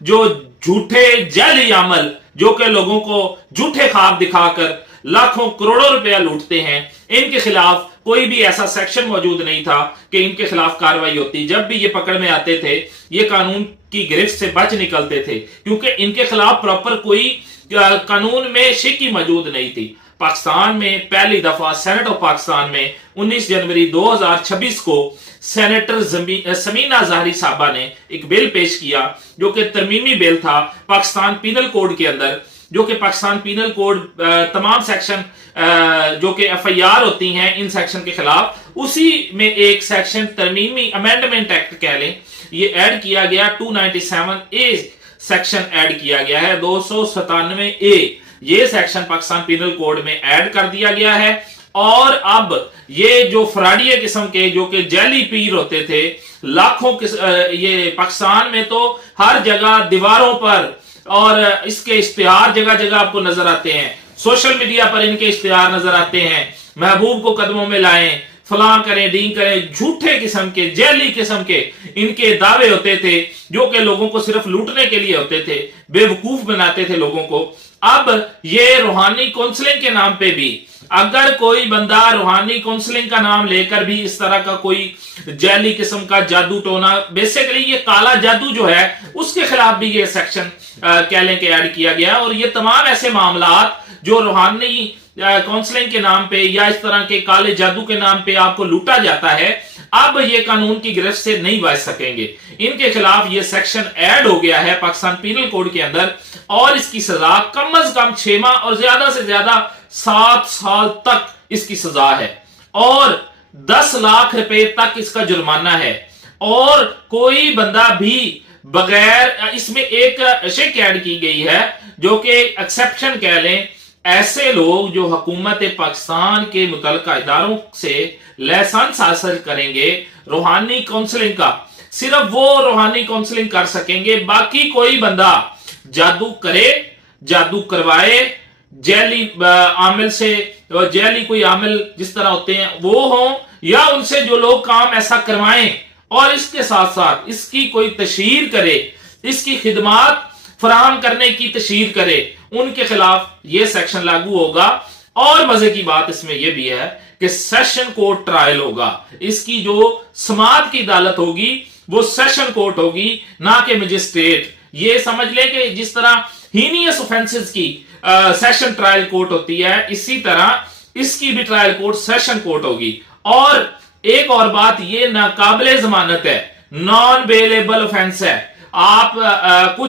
जो झूठे जाली अमल, जो कि लोगों को झूठे ख्वाब दिखाकर लाखों करोड़ों रुपया लूटते हैं, इनके खिलाफ कोई भी ऐसा सेक्शन मौजूद नहीं था कि इनके खिलाफ कार्रवाई होती। जब भी ये पकड़ में आते थे, ये कानून की गिरफ्त से बच निकलते थे, क्योंकि इनके खिलाफ प्रॉपर कोई कानून में शिकी मौजूद नहीं थी। पाकिस्तान में पहली दफा सेनेट ऑफ पाकिस्तान में 19 जनवरी 2026 को सेनेटर समीना जहरी साहबा ने एक बिल पेश किया, जो कि तरमीमी बिल था पाकिस्तान पीनल कोड के अंदर, जो कि पाकिस्तान पीनल कोड तमाम सेक्शन जो कि एफआईआर होती हैं इन सेक्शन के खिलाफ, उसी में एक सेक्शन तरमीमी अमेंडमेंट एक्ट कह लें, ये ऐड किया गया। 297 ए सेक्शन ऐड किया गया है, 297 ए ये सेक्शन पाकिस्तान पीनल कोड में ऐड कर दिया गया है। और अब ये जो फराडिया किस्म के जो कि जैली पीर होते थे, लाखों ये पाकिस्तान में तो हर जगह दीवारों पर और इसके इश्तिहार जगह जगह आपको नजर आते हैं, सोशल मीडिया पर इनके इश्तिहार नजर आते हैं, महबूब को कदमों में लाएं, फलां करें, डींग करें, झूठे किस्म के जैली किस्म के इनके दावे होते थे, जो कि लोगों को सिर्फ लूटने के लिए होते थे, बेवकूफ बनाते थे लोगों को। अब ये रूहानी काउंसलिंग के नाम पे भी अगर कोई बंदा रूहानी काउंसलिंग का नाम लेकर भी इस तरह का कोई जैली किस्म का जादू टोना, बेसिकली ये काला जादू जो है, उसके खिलाफ भी ये सेक्शन कह लें कि ऐड किया गया। और ये तमाम ऐसे मामलात जो रूहानी काउंसलिंग के नाम पे या इस तरह के काले जादू के नाम पे आपको लूटा जाता है, अब ये कानून की गिरफ्त से नहीं बच सकेंगे। इनके खिलाफ ये सेक्शन ऐड हो गया है पाकिस्तान पीनल कोड के अंदर, और इसकी सजा कम अज कम 6 माह और ज्यादा से ज्यादा 7 साल तक इसकी सजा है, और 10 लाख रुपए तक इसका जुर्माना है। और कोई बंदा भी बगैर, इसमें एक शिक ऐड की गई है जो कि एक्सेप्शन कह लें, ऐसे लोग जो हुकूमत पाकिस्तान के मुतल्लिका इदारों से लाइसेंस हासिल करेंगे रूहानी काउंसलिंग का, सिर्फ वो रूहानी काउंसलिंग कर सकेंगे। बाकी कोई बंदा जादू करे, जादू करवाए, जैली आमिल से, जैली कोई आमिल जिस तरह होते हैं वो हों, या उनसे जो लोग काम ऐसा करवाएं और इसके साथ साथ इसकी कोई तशहीर करे, इसकी खिदमात फराहम करने की तशहीर करे, उनके खिलाफ यह सेक्शन लागू होगा। और मजे की बात इसमें यह भी है कि सेशन कोर्ट ट्रायल होगा, इसकी जो समाअत की अदालत होगी वो सेशन कोर्ट होगी, ना कि मजिस्ट्रेट। ये समझ ले कि जिस तरह हीनियस ऑफेंसेस की सेशन ट्रायल कोर्ट होती है, इसी तरह इसकी भी ट्रायल कोर्ट सेशन कोर्ट होगी। और एक और बात, ये नाकाबिले जमानत है, नॉन बेलेबल ऑफेंस है। आप कुछ